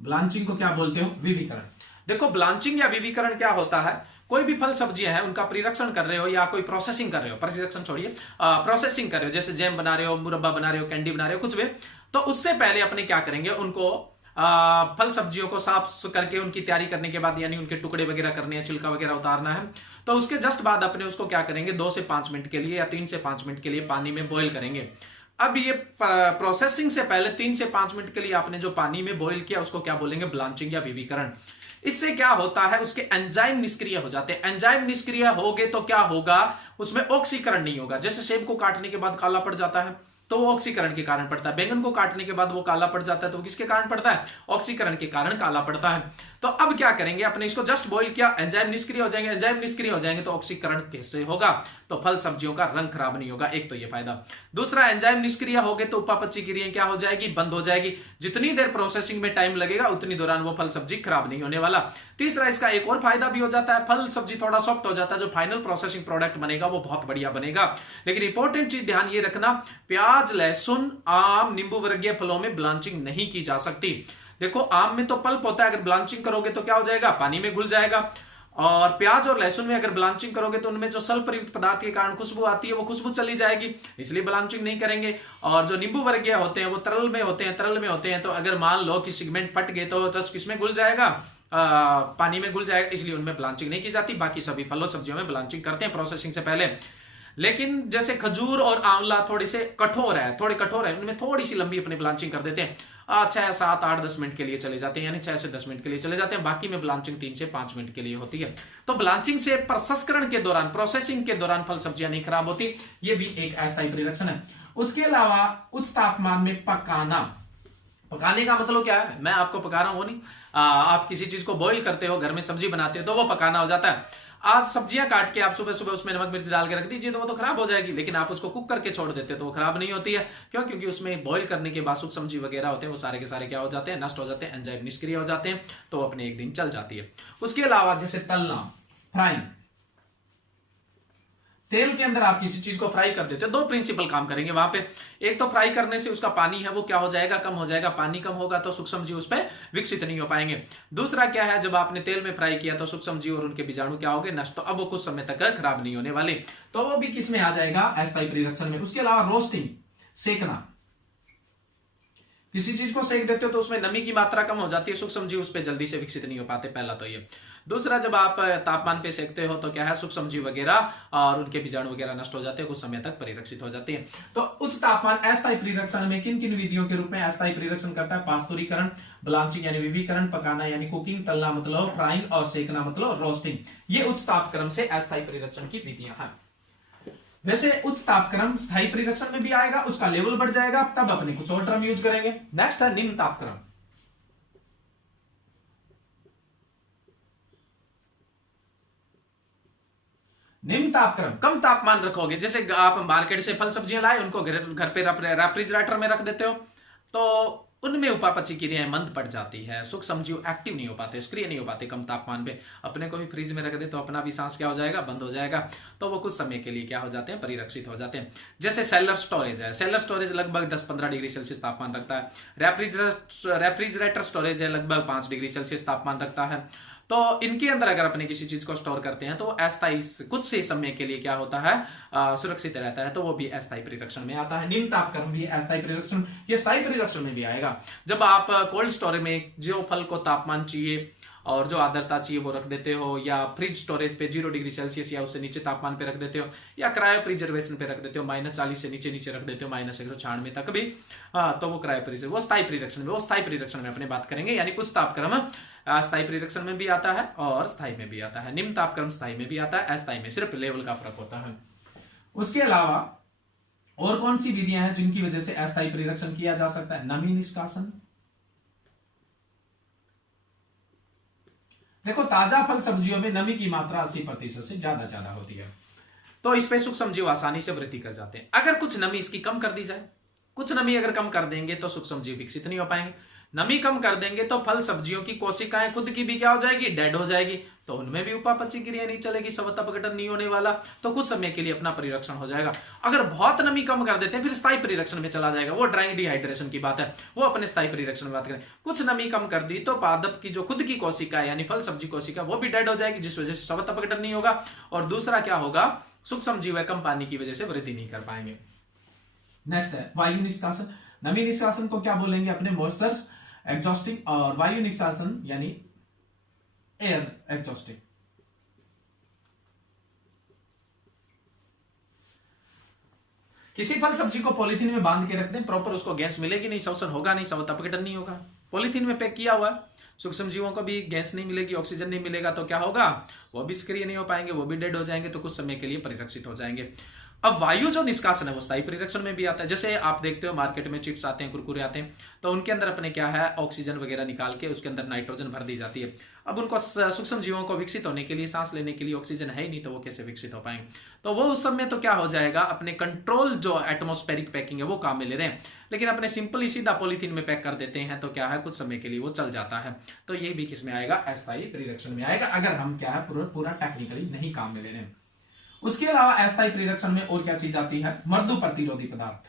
ब्लांचिंग को क्या बोलते हो, विविकरण। देखो ब्लांचिंग या विविकरण क्या होता है, कोई भी फल सब्जियां हैं उनका परिरक्षण कर रहे हो या कोई प्रोसेसिंग कर रहे हो, परिरक्षण छोड़िए, प्रोसेसिंग कर रहे हो, जैसे जैम बना रहे हो, मुरब्बा बना रहे हो, कैंडी बना रहे हो, कुछ भी, तो उससे पहले अपने क्या करेंगे, उनको फल सब्जियों को साफ करके उनकी तैयारी करने के बाद, यानी उनके टुकड़े वगैरह करने हैं, छिलका वगैरह उतारना है, तो उसके जस्ट बाद अपने उसको क्या करेंगे, 2 से 5 मिनट के लिए या 3 से 5 मिनट के लिए पानी में बॉईल करेंगे। अब ये प्रोसेसिंग से पहले 3 से 5 मिनट के लिए आपने जो पानी में बॉईल किया उसको क्या बोलेंगे, ब्लांचिंग या विविकरण। इससे क्या होता है, उसके एंजाइम निष्क्रिय हो जाते हैं। एंजाइम निष्क्रिय हो गए तो क्या होगा, उसमें ऑक्सीकरण नहीं होगा। जैसे सेब को काटने के बाद काला पड़ जाता है तो वो ऑक्सीकरण के कारण पड़ता है। बैंगन को काटने के बाद वो काला पड़ जाता है तो वो किसके कारण पड़ता है, ऑक्सीकरण के कारण काला पड़ता है। तो अब क्या करेंगे, अपने इसको जस्ट बॉईल किया, एंजाइम निष्क्रिय हो जाएंगे, एंजाइम निष्क्रिय हो जाएंगे तो ऑक्सीकरण कैसे होगा, तो फल सब्जियों का रंग खराब नहीं होगा। एक तो ये फायदा। दूसरा, एंजाइम निष्क्रिय हो गए तो उपापचय क्रिया क्या हो जाएगी, बंद हो जाएगी। जितनी देर प्रोसेसिंग में टाइम लगेगा उतनी दौरान वो फल सब्जी खराब नहीं होने वाला। तीसरा, इसका एक और फायदा भी हो जाता है, फल सब्जी थोड़ा सॉफ्ट हो जाता है, जो फाइनल प्रोसेसिंग प्रोडक्ट बनेगा वो बहुत बढ़िया बनेगा। लेकिन इंपॉर्टेंट चीज ध्यान ये रखना, प्याज, लहसुन, आम, नींबू वर्गीय फलों में ब्लांचिंग नहीं की जा सकती। देखो आम में तो पल्प होता है, अगर ब्लांचिंग करोगे तो क्या हो जाएगा, पानी में घुल जाएगा। और प्याज और लहसुन में अगर ब्लांचिंग करोगे तो उनमें जो सल्फर युक्त पदार्थ के कारण खुशबू आती है वो खुशबू चली जाएगी, इसलिए ब्लांचिंग नहीं करेंगे। और जो नींबू वर्गीय होते हैं वो तरल में होते हैं, तो अगर मान लो कि सिगमेंट फट गए तो रस किसमें घुल जाएगा, पानी में घुल जाएगा, इसलिए उनमें ब्लांचिंग नहीं की जाती। बाकी सभी फलों सब्जियों में ब्लांचिंग करते हैं प्रोसेसिंग से पहले। लेकिन जैसे खजूर और आंवला थोड़े कठोर है, उनमें थोड़ी सी लंबी अपनी ब्लांचिंग कर देते हैं। 6, 7, 8, 10 मिनट के लिए चले जाते हैं, यानी 6 से 10 मिनट के लिए चले जाते हैं। बाकी में ब्लांचिंग 3 से 5 मिनट के लिए होती है। तो ब्लांचिंग से प्रसंस्करण के दौरान, प्रोसेसिंग के दौरान फल सब्जियां नहीं खराब होती। ये भी एक अस्थायी परिरक्षण है। उसके अलावा उच्च तापमान में पकाना। पकाने का मतलब क्या है? मैं आपको पका रहा हूं वो नहीं, आप किसी चीज को बॉईल करते हो, घर में सब्जी बनाते हो, तो वो पकाना हो जाता है। आज सब्जियां काट के आप सुबह सुबह उसमें नमक मिर्च डाल के रख दीजिए तो वो तो खराब हो जाएगी, लेकिन आप उसको कुक करके छोड़ देते हो तो वो खराब नहीं होती है। क्यों? क्योंकि उसमें बॉईल करने के बाद सूक्ष्म सब्जी वगैरह होते हैं, वो सारे के सारे क्या हो जाते हैं? नष्ट हो जाते हैं, एंजाइम निष्क्रिय हो जाते हैं, तो अपने एक दिन चल जाती है। उसके अलावा जैसे तलना, फ्राइंग, तेल के अंदर आप किसी चीज को फ्राई कर देते हो, 2 प्रिंसिपल काम करेंगे वहां पे। एक तो फ्राई करने से उसका पानी है वो क्या हो जाएगा? कम हो जाएगा। पानी कम होगा तो सूक्ष्म जीव उस पर विकसित नहीं हो पाएंगे। दूसरा क्या है? जब आपने तेल में फ्राई किया तो सूक्ष्म जीव और उनके बीजाणु क्या हो गए? नष्ट। तो अब वो कुछ समय तक खराब नहीं होने वाले, तो वो भी किस में आ जाएगा? अस्थायी परिरक्षण में। उसके अलावा रोस्टिंग, सेकना, किसी चीज को सेक देते हो तो उसमें नमी की मात्रा कम हो जाती है, सूक्ष्म जीव उस पर जल्दी से विकसित नहीं हो पाते, पहला तो ये। दूसरा, जब आप तापमान पे सेकते हो तो क्या है? सूक्ष्म जीव वगैरह और उनके बीजाणु वगैरह नष्ट हो जाते हैं, कुछ समय तक परिरक्षित हो जाते हैं। तो उच्च तापमान अस्थायी परिरक्षण में किन किन विधियों के रूप में अस्थायी परिरक्षण करता है? पास्तुरीकरण, ब्लांचिंग यानी विविकरण, पकाना यानी कुकिंग, तलना मतलब फ्राइंग और सेकना मतलब रोस्टिंग। ये उच्च तापक्रम से अस्थायी परिरक्षण की विधियां हैं। वैसे उच्च तापक्रम स्थायी परिरक्षण में भी आएगा, उसका लेवल बढ़ जाएगा, तब अपने कुछ और टर्म यूज करेंगे। नेक्स्ट है निम्न तापक्रम। निम्न तापक्रम, कम तापमान रखोगे। जैसे आप मार्केट से फल सब्जियां लाए, उनको घर पे रेफ्रिजरेटर में रख देते हो, तो उनमें उपापचय क्रियाएं मंद पड़ जाती है, सूक्ष्म जीव एक्टिव नहीं हो पाते, सक्रिय नहीं हो पाते कम तापमान पे। अपने को भी फ्रिज में रख दे तो अपना भी सांस क्या हो जाएगा? बंद हो जाएगा, तो वो कुछ समय के लिए क्या हो जाते हैं? परिरक्षित हो जाते हैं। जैसे सेलर स्टोरेज है, सेलर स्टोरेज लगभग 10-15 डिग्री सेल्सियस तापमान रखता है। रेफ्रिजरेटर स्टोरेज है, लगभग 5 डिग्री सेल्सियस तापमान रखता है। तो इनके अंदर अगर अपने किसी चीज को स्टोर करते हैं तो अस्थायी कुछ से समय के लिए क्या होता है? सुरक्षित रहता है, तो वो भी अस्थायी परिरक्षण में आता है। निम्न तापक्रम भी अस्थायी परिरक्षण, ये स्थायी परिरक्षण में भी आएगा। जब आप कोल्ड स्टोरेज में जो फल को तापमान चाहिए और जो आर्द्रता चाहिए वो रख देते हो, या फ्रिज स्टोरेज पे 0 डिग्री सेल्सियस या उससे नीचे तापमान पे रख देते हो, या क्रायो प्रिजर्वेशन पे रख देते हो, -40 से नीचे नीचे रख देते हो, -196 तक भी, तो वो क्रायो प्रिजर्व, वो स्थायी परिरक्षण में, वो स्थायी परिरक्षण में अपने बात करेंगे। यानी कुछ तापक्रम स्थायी परिरक्षण में भी आता है और स्थायी में भी आता है। निम्न तापक्रम स्थायी में भी आता है, अस्थायी में सिर्फ लेवल का फर्क होता है। उसके अलावा और कौन सी विधियां हैं जिनकी वजह से अस्थायी परिरक्षण किया जा सकता है? नमी निष्कासन। देखो, ताजा फल सब्जियों में नमी की मात्रा 80% से ज्यादा होती है, तो इस पे सूक्ष्म जीव आसानी से वृद्धि कर जाते हैं। अगर कुछ नमी इसकी कम कर दी जाए, कुछ नमी अगर कम कर देंगे तो सूक्ष्म जीव विकसित नहीं हो पाएंगे। नमी कम कर देंगे तो फल सब्जियों की कोशिकाएं खुद की भी क्या हो जाएगी? डेड हो जाएगी, तो उनमें भी उपापचय क्रिया नहीं चलेगी, स्वतः अपघटन नहीं होने वाला, तो कुछ समय के लिए अपना परिरक्षण हो जाएगा। अगर बहुत नमी कम कर देते हैं फिर स्थायी परिरक्षण में चला जाएगा, वो ड्राइंग डिहाइड्रेशन की बात है, वो अपने स्थायी परिरक्षण में बात करें। कुछ नमी कम कर दी तो पादप की जो खुद की कोशिका है यानी फल सब्जी कोशिका, वो भी डेड हो जाएगी, जिस वजह से स्वतः अपघटन नहीं होगा। और दूसरा क्या होगा? सूक्ष्म जीव कम पानी की वजह से वृद्धि नहीं कर पाएंगे। नेक्स्ट है वायु निष्कासन। नमी निष्कासन को क्या बोलेंगे? अपने मॉइस्चर एग्जॉस्टिंग, और वायु निष्कासन यानी एयर एग्जॉस्टिंग। किसी फल सब्जी को पॉलीथीन में बांध के रख दें, प्रॉपर उसको गैस मिलेगी नहीं, शोषण होगा नहीं, स्वतः अपघटन नहीं होगा। पॉलीथीन में पैक किया हुआ, सूक्ष्म जीवों को भी गैस नहीं मिलेगी, ऑक्सीजन नहीं मिलेगा, तो क्या होगा? वो भी सक्रिय नहीं हो पाएंगे, वो भी डेड हो जाएंगे, तो कुछ समय के लिए परिरक्षित हो जाएंगे। अब वायु जो निष्कासन है वो स्थायी परिरक्षण में भी आता है। जैसे आप देखते हो मार्केट में चिप्स आते हैं, कुरकुरे आते हैं, तो उनके अंदर अपने क्या है? ऑक्सीजन वगैरह निकाल के उसके अंदर नाइट्रोजन भर दी जाती है। अब उनको सूक्ष्म जीवों को विकसित होने के लिए, सांस लेने के लिए ऑक्सीजन है ही नहीं, तो वो कैसे विकसित हो पाएंगे? तो वो उस समय तो क्या हो जाएगा? अपने कंट्रोल जो एटमोस्फेरिक पैकिंग है वो काम में ले रहे हैं, लेकिन अपने सिंपल ही सीधा पॉलीथीन में पैक कर देते हैं, तो क्या है? कुछ समय के लिए वो चल जाता है। तो ये भी किसमें आएगा? अस्थायी परिरक्षण में आएगा, अगर हम क्या है पूरा टेक्निकली नहीं काम में ले रहे हैं। उसके अलावा अस्थायी परिरक्षण में और क्या चीज आती है? मृदु प्रतिरोधी पदार्थ।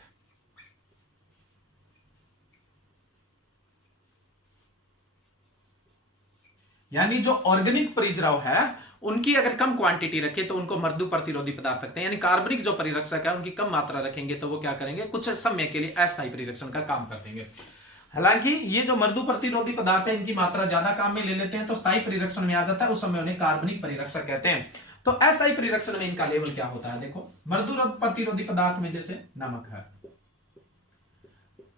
यानी जो ऑर्गेनिक परिजराव है उनकी अगर कम क्वांटिटी रखे तो उनको मृदु प्रतिरोधी पदार्थ रखते हैं। यानी कार्बनिक जो परिरक्षक है उनकी कम मात्रा रखेंगे तो वो क्या करेंगे? कुछ समय के लिए अस्थायी परिरक्षण का काम कर देंगे। हालांकि ये जो मृदु प्रतिरोधी पदार्थ है इनकी मात्रा ज्यादा काम में ले लेते हैं तो स्थायी परिरक्षण में आ जाता है, उस समय उन्हें कार्बनिक परिरक्षक कहते हैं। तो अस्थायी परिरक्षण में इनका लेवल क्या होता है? देखो, मृदु प्रतिरोधी पदार्थ में जैसे नमक है,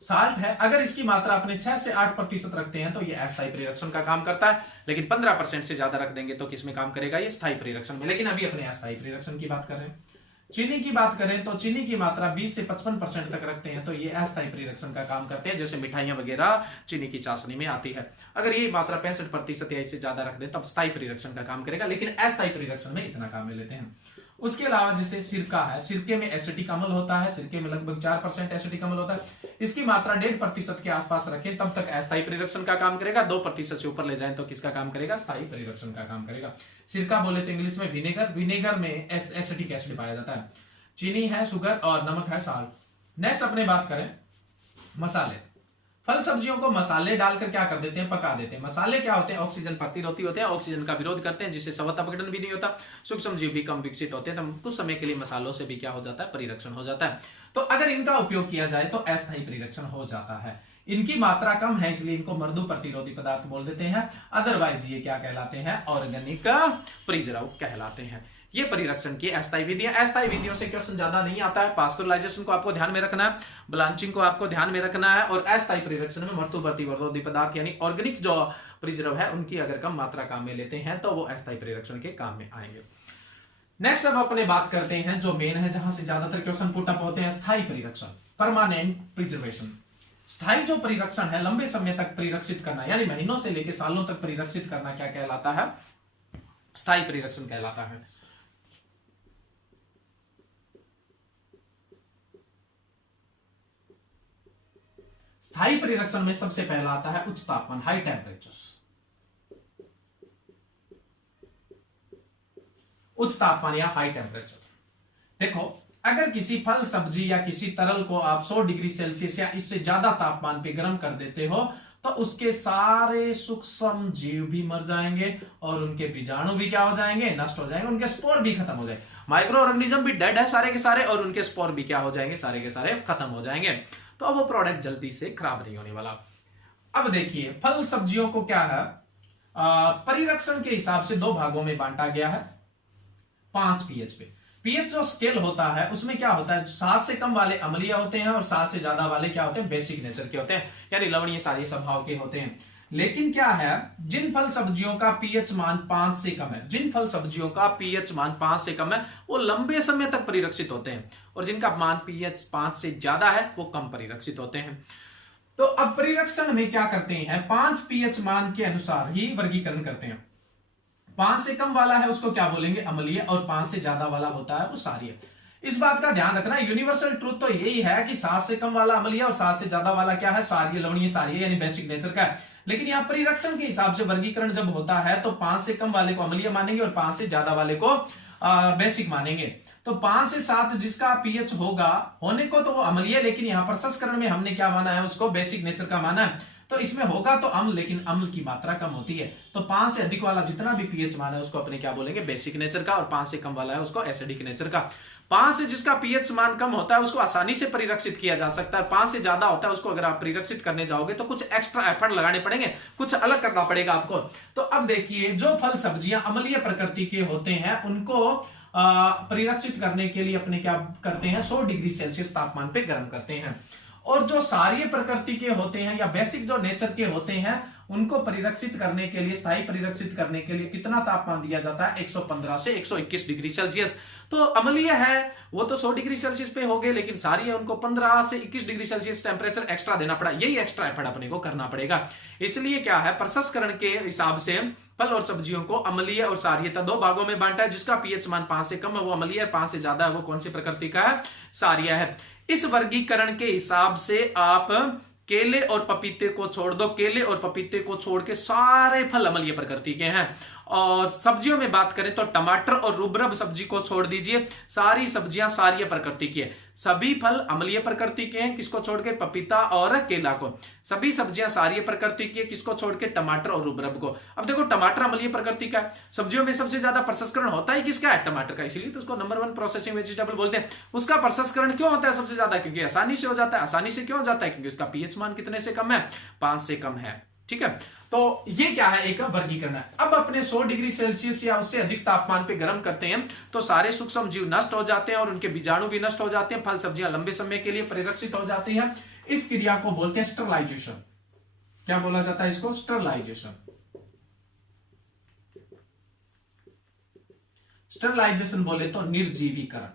साल्ट है, अगर इसकी मात्रा अपने 6 से 8% रखते हैं तो ये अस्थायी परिरक्षण का काम करता है, लेकिन 15% से ज्यादा रख देंगे तो किसमें काम करेगा, ये स्थायी परिरक्षण में। लेकिन अभी अपने अस्थायी परिरक्षण की बात कर रहे हैं। चीनी की बात करें तो चीनी की मात्रा 20 से 55% तक रखते हैं तो ये अस्थायी परिरक्षण का काम करते हैं, जैसे मिठाइयां वगैरह चीनी की चाशनी में आती है। अगर ये मात्रा 65% या इससे ज्यादा रख दे तब स्थायी परिरक्षण का काम करेगा, लेकिन अस्थायी परिरक्षण में इतना काम में लेते हैं। उसके अलावा जैसे सिरका है, सिरके में एसिटिक अम्ल होता है, सिरके में लगभग 4% एसिटिक अम्ल होता है, इसकी मात्रा 1.5% के आसपास रखें तब तक अस्थायी परिरक्षण का काम करेगा। 2% से ऊपर ले जाएं तो किसका काम करेगा, स्थायी परिरक्षण का काम करेगा। सिरका बोले तो इंग्लिश में विनेगर, विनेगर में एसिटिक एसिड पाया जाता है। चीनी है शुगर और नमक है साल्ट। नेक्स्ट अपने बात करें मसाले। फल सब्जियों को मसाले डालकर क्या कर देते हैं, पका देते हैं। मसाले क्या होते हैं, ऑक्सीजन प्रतिरोधी होते हैं, ऑक्सीजन का विरोध करते हैं, जिससे स्वतः अपघटन भी नहीं होता, सूक्ष्म जीव भी कम विकसित होते हैं, तो कुछ समय के लिए मसालों से भी क्या हो जाता है, परिरक्षण हो जाता है। तो अगर इनका उपयोग किया जाए तो अस्थायी परिरक्षण हो जाता है। इनकी मात्रा कम है इसलिए इनको मृदु प्रतिरोधी पदार्थ बोल देते हैं, अदरवाइज ये क्या कहलाते हैं, ऑर्गेनिक प्रिजर्व कहलाते हैं। ये परिरक्षण की अस्थायी विधियां। अस्थायी विधियों से क्वेश्चन ज्यादा नहीं आता है। पास्चुराइजेशन को आपको ध्यान में रखना है, ब्लांचिंग को आपको ध्यान में रखना है, और अस्थायी परिरक्षण में मृत्यु प्रतिरोधी पदार्थ यानी ऑर्गेनिक जो प्रिजर्व है उनकी अगर कम मात्रा काम में लेते हैं तो वो अस्थायी परिरक्षण के काम में आएंगे। नेक्स्ट अब अपने बात करते हैं जो मेन है, जहां से ज्यादातर क्वेश्चन पुट अप होते हैं, स्थायी परिरक्षण, परमानेंट प्रिजर्वेशन। स्थायी जो परिरक्षण है, लंबे समय तक परिरक्षित करना यानी महीनों से लेकर सालों तक परिरक्षित करना क्या कहलाता है, स्थायी परिरक्षण कहलाता है। स्थायी परिरक्षण में सबसे पहला आता है उच्च तापमान, हाई टेम्परेचर। उच्च तापमान या हाई टेम्परेचर। देखो अगर किसी फल सब्जी या किसी तरल को आप 100 डिग्री सेल्सियस या इससे ज्यादा तापमान पे गर्म कर देते हो तो उसके सारे सूक्ष्म जीव भी मर जाएंगे और उनके बीजाणु भी क्या हो जाएंगे, नष्ट हो जाएंगे, उनके स्पोर भी खत्म हो जाएंगे। माइक्रो ऑर्गेनिज्म भी डेड है सारे के सारे और उनके स्पोर भी क्या हो जाएंगे, सारे के सारे खत्म हो जाएंगे। तो अब वो प्रोडक्ट जल्दी से खराब नहीं होने वाला। अब देखिए फल सब्जियों को क्या है, परिरक्षण के हिसाब से 2 भागों में बांटा गया है 5 पीएच पे। पीएच जो स्केल होता है उसमें क्या होता है, 7 से कम वाले अम्लीय होते हैं और 7 से ज्यादा वाले क्या होते हैं, बेसिक नेचर के होते हैं, यानी लवणीय सारी स्वभाव के होते हैं। लेकिन क्या है, जिन फल सब्जियों का पीएच मान 5 से कम है, जिन फल सब्जियों का पीएच मान 5 से कम है वो लंबे समय तक परिरक्षित होते हैं, और जिनका मान पीएच 5 से ज्यादा है वो कम परिरक्षित होते हैं। तो अब परिरक्षण में क्या करते हैं, 5 पीएच मान के अनुसार ही वर्गीकरण करते हैं। 5 से कम वाला है उसको क्या बोलेंगे, अम्लीय, और 5 से ज्यादा वाला होता है वो क्षारीय। इस बात का ध्यान रखना, यूनिवर्सल ट्रूथ तो यही है कि 7 से कम वाला अम्लीय और 7 से ज्यादा वाला क्या है, क्षारीय, लवणीय क्षारीय यानी बेसिक नेचर का है। लेकिन यहाँ परिरक्षण के हिसाब से वर्गीकरण जब होता है तो 5 से कम वाले को अम्लीय मानेंगे और 5 से ज्यादा वाले को बेसिक मानेंगे। तो 5 से 7 जिसका पीएच होगा होने को तो वो अम्लीय, लेकिन यहाँ पर संस्करण में हमने क्या माना है, उसको बेसिक नेचर का माना है। तो इसमें होगा तो अम्ल, लेकिन अम्ल की मात्रा कम होती है। तो 5 से अधिक वाला जितना भी पीएच मान है उसको अपने क्या बोलेंगे, बेसिक नेचर का, और 5 से कम वाला है उसको एसिडिक नेचर का। 5 से जिसका पीएच मान कम होता है उसको आसानी से परिरक्षित किया जा सकता है। 5 से ज्यादा होता है उसको अगर आप परिरक्षित करने जाओगे तो कुछ एक्स्ट्रा एफर्ट लगाने पड़ेंगे, कुछ अलग करना पड़ेगा आपको। तो अब देखिए जो फल सब्जियां अम्लीय प्रकृति के होते हैं उनको परिरक्षित करने के लिए अपने क्या करते हैं, 100 डिग्री सेल्सियस तापमान पे गर्म करते हैं। और जो क्षारीय प्रकृति के होते हैं या बेसिक जो नेचर के होते हैं उनको परिरक्षित करने के लिए, स्थायी परिरक्षित करने के लिए कितना तापमान दिया जाता है, 115 से 121 डिग्री सेल्सियस। तो अम्लीय है वो तो 100 डिग्री सेल्सियस पे हो गए, लेकिन क्षारीय उनको 15 से 21 डिग्री सेल्सियस टेम्परेचर एक्स्ट्रा देना पड़ा। यही एक्स्ट्रा एफर्ट अपने को करना पड़ेगा। इसलिए क्या है, प्रसंस्करण के हिसाब से फल और सब्जियों को अम्लीय और क्षारीयता 2 भागों में बांटा है। जिसका पीएच मान 5 से कम है वो अम्लीय है, 5 से ज्यादा है वो कौन सी प्रकृति का है, क्षारीय है। इस वर्गीकरण के हिसाब से आप केले और पपीते को छोड़ दो, केले और पपीते को छोड़ के सारे फल अम्लीय प्रकृति के हैं। और सब्जियों में बात करें तो टमाटर और रुब्रब सब्जी को छोड़ दीजिए, सारी सब्जियां क्षारीय प्रकृति की है। सभी फल अम्लीय प्रकृति के हैं, किसको छोड़ के, पपीता और केला को। सभी सब्जियां क्षारीय प्रकृति की है, किसको छोड़ के, टमाटर और रुब्रब को। अब देखो टमाटर अम्लीय प्रकृति का है, सब्जियों में सबसे ज्यादा प्रसंस्करण होता है किसका है, टमाटर का, इसीलिए तो उसको नंबर 1 प्रोसेसिंग वेजिटेबल बोलते हैं। उसका प्रसंस्करण क्यों होता है सबसे ज्यादा, क्योंकि आसानी से हो जाता है। आसानी से क्यों हो जाता है, क्योंकि उसका पीएच मान कितने से कम है, 5 से कम है। ठीक है, तो ये क्या है, एक वर्गीकरण है। अब अपने 100 डिग्री सेल्सियस या उससे अधिक तापमान पे गर्म करते हैं तो सारे सूक्ष्म जीव नष्ट हो जाते हैं और उनके बीजाणु भी नष्ट हो जाते हैं। फल सब्जियां लंबे समय के लिए परिरक्षित हो जाती हैं। इस क्रिया को बोलते हैं स्टरलाइजेशन। क्या बोला जाता है इसको? स्टरलाइजेशन। स्टरलाइजेशन बोले तो निर्जीवीकरण,